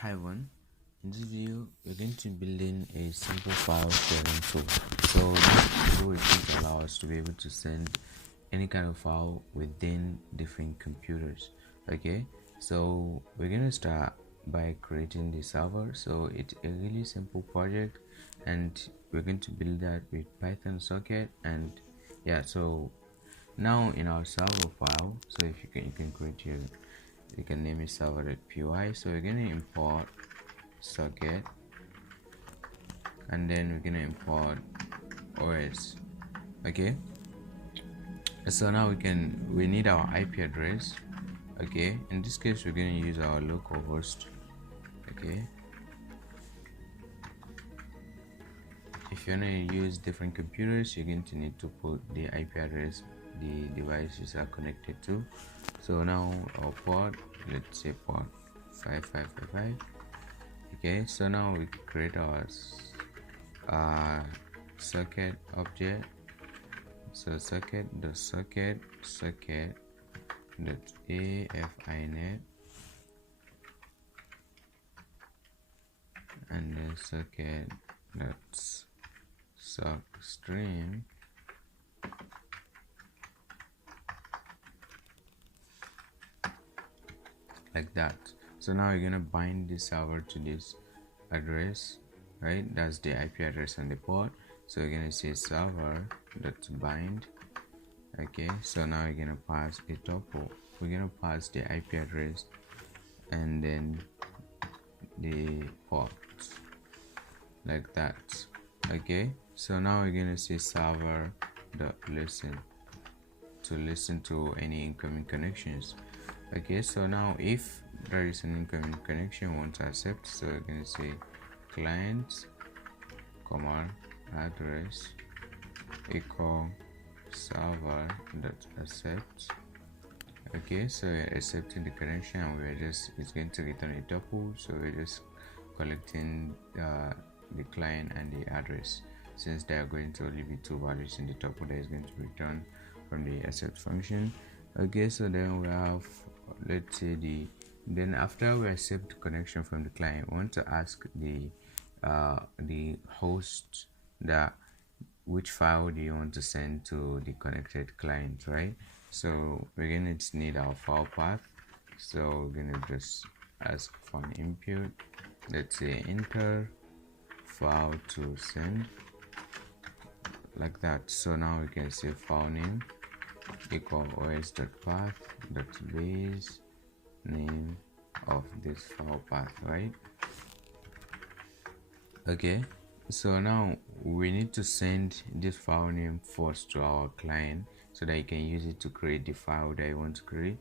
Hi everyone, in this video we're going to build in a simple file sharing tool. So this tool is going to allow us to be able to send any kind of file within different computers. Okay, so we're going to start by creating the server. So it's a really simple project and we're going to build that with Python socket. And yeah, so now in our server file, so if you can create your, you can name it server.py. So we're going to import socket and then we're going to import OS. Okay, so now we need our IP address. Okay, in this case we're going to use our local host. Okay, if you're going to use different computers, you're going to need to put the IP address the devices are connected to. So now our port, let's say port 5555. Okay, so now we create our socket object. So socket dot afinet, and then socket dot sock stream like that. So now you're gonna bind the server to this address, right? That's the IP address on the port. So you're gonna say server dot bind. Okay, so now you're gonna pass a tuple. We're gonna pass the IP address and then the port like that. Okay, so now we're gonna say server dot listen to any incoming connections. Okay, so now if there is an incoming connection we want to accept, so we're gonna say client command address equal server dot accept. Okay, so we're accepting the connection and it's going to return a tuple, so we're just collecting the client and the address. Since there are going to only be two values in the tuple, that is going to return from the accept function. Okay, so then we have, let's say then after we accept connection from the client, we want to ask the host that which file do you want to send to the connected client, right? So we're gonna need our file path. So we're gonna just ask for an input. Let's say enter file to send like that. So now we can say file name equal os.path.base name of this file path, right? Okay, so now we need to send this file name first to our client so that you can use it to create the file that you want to create,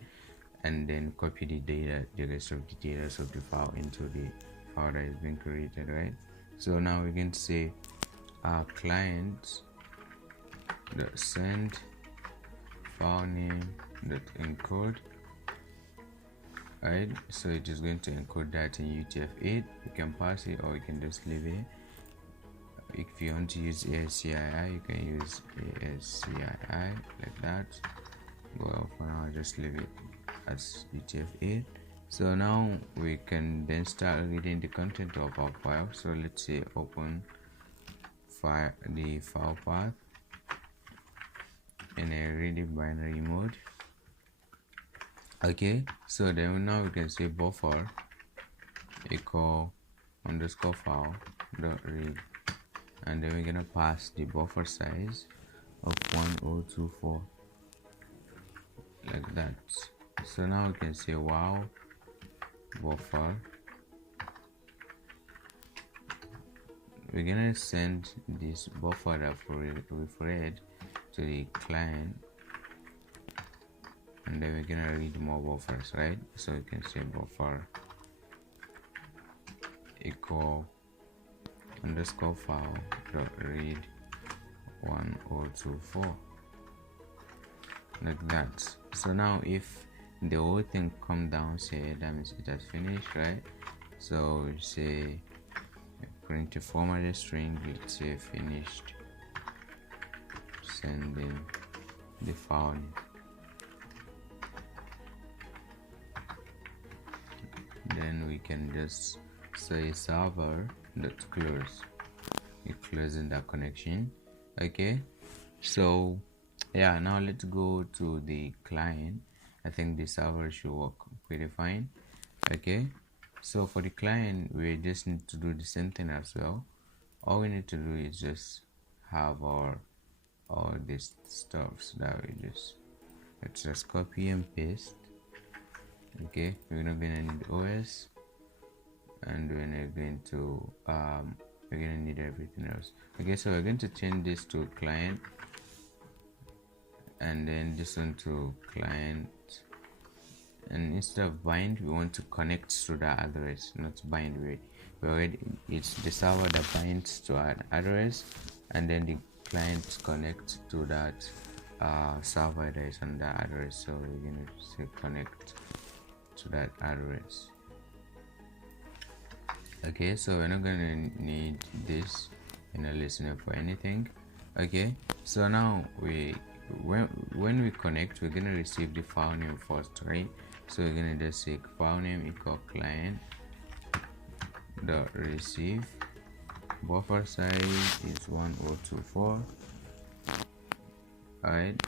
and then copy the rest of the data of the file into the file that is being created, right? So now we can say our client dot send file name dot encode, right? So it is going to encode that in UTF-8. You can pass it or you can just leave it. If you want to use ASCII, you can use ASCII like that. Well, for now just leave it as UTF-8. So now we can then start reading the content of our file. So let's say open the file path in a read binary mode. Okay, so then now we can say buffer equal underscore file dot read, and then we're gonna pass the buffer size of 1024 like that. So now we can say wow buffer. We're gonna send this buffer that we've read to the client, and then we're gonna read more buffers, right? So you can say buffer equal underscore file dot read 1024 like that. So now if the whole thing come down, say that means it has finished, right? So we say print a formatted string, let's say finished sending the file name. Then we can just say server dot close. You're closing that connection. Okay, so yeah, now let's go to the client. I think the server should work pretty fine. Okay, so for the client we just need to do the same thing as well. All we need to do is just have our all these stuffs that we just, let's just copy and paste. Okay, we're not gonna need OS, and we're not going to we're gonna need everything else. Okay, so we're going to change this to client, and then this one to client, and instead of bind we want to connect to that address, not bind. We already, it's the server that binds to an address, and then the client connects to that server that is on that address. So we're going to say connect to that address. Okay, so we're not going to need this in a listener for anything. Okay, so now when we connect, we're going to receive the file name first, right? So we're going to just say file name equal client dot receive, buffer size is 1024. All right,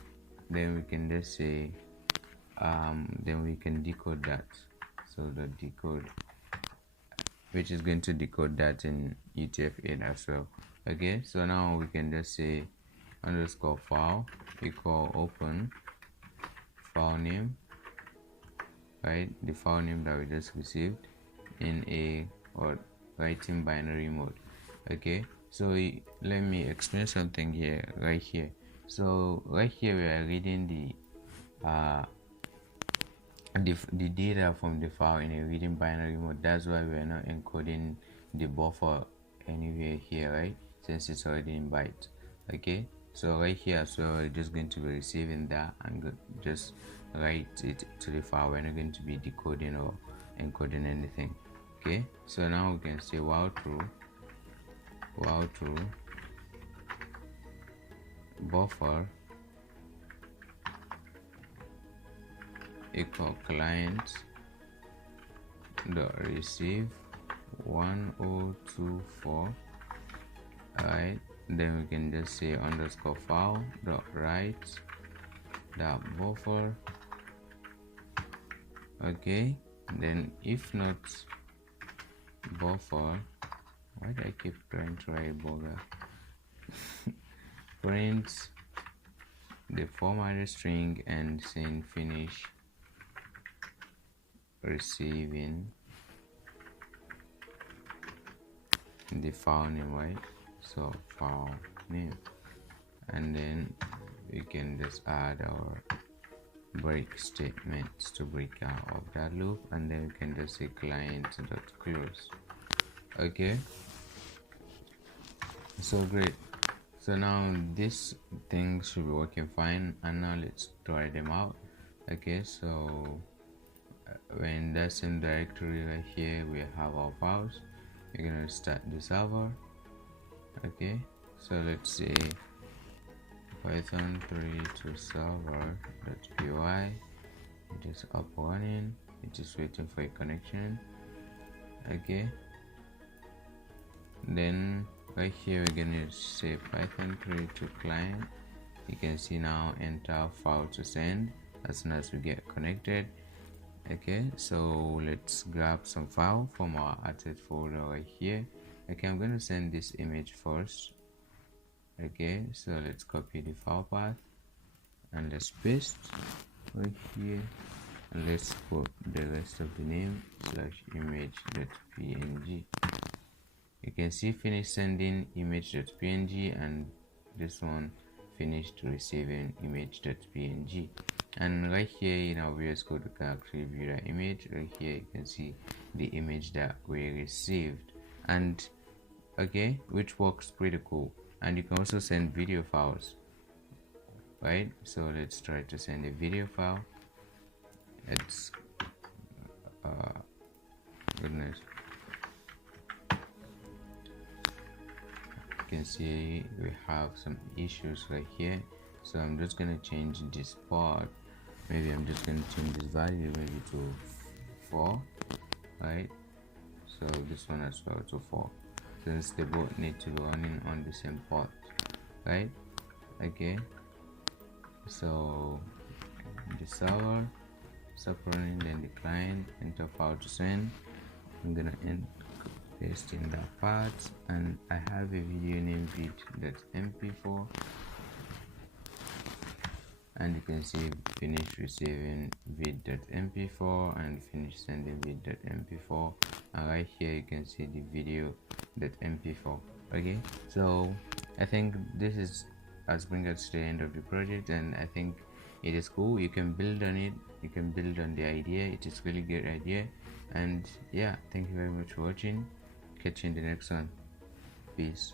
then we can just say then we can decode that. So the decode, which is going to decode that in UTF-8 as well. Okay, so now we can just say underscore file equal open file name, right? The file name that we just received in a or writing binary mode. Okay, so let me explain something here, right here. So right here we are reading the data from the file in a reading binary mode. That's why we are not encoding the buffer anywhere here, right? Since it's already in byte. Okay, so right here as well, we're just going to be receiving that and just write it to the file. We're not going to be decoding or encoding anything. Okay, so now we can say while true buffer equal client dot receive 1024. Alright, then we can just say underscore file dot write that buffer. Okay, then if not buffer, why do I keep trying to write bugger? Print the formatted string and saying finish receiving the file name, right? So file name, and then we can just add our break statements to break out of that loop, and then we can just say client.close. Okay, so great. So now this thing should be working fine, and now let's try them out. Okay, so when that's in directory right here, we have our files. We're gonna start the server. Okay, so let's say python 3 to server.py. It is up running, it is waiting for a connection. Okay, then right here we're gonna say python 3 to client. You can see now enter file to send as soon as we get connected. Okay, so let's grab some file from our assets folder right here. Okay, I'm going to send this image first. Okay, so let's copy the file path and let's paste right here, and let's put the rest of the name /image.png. You can see finish sending image.png, and this one finished receiving image.png. And right here in our VS Code, we can actually view the image. Right here you can see the image that we received, and okay, which works pretty cool. And you can also send video files, right? So let's try to send a video file. It's goodness, you can see we have some issues right here, so I'm just gonna change this part. Maybe I'm just going to change this value maybe to 4, right? so this one as well to 4, since they both need to be running on the same port, right? Okay, so the server stop running, then the client, enter file to send. I'm gonna paste in that part, and I have a video named vid.mp4, and you can see finish receiving vid.mp4 and finish sending vid.mp4, and right here you can see the video.mp4. okay, so I think this is has bring us to the end of the project, and I think it is cool. You can build on it, you can build on the idea. It is really good idea, and yeah, thank you very much for watching. Catch you in the next one. Peace.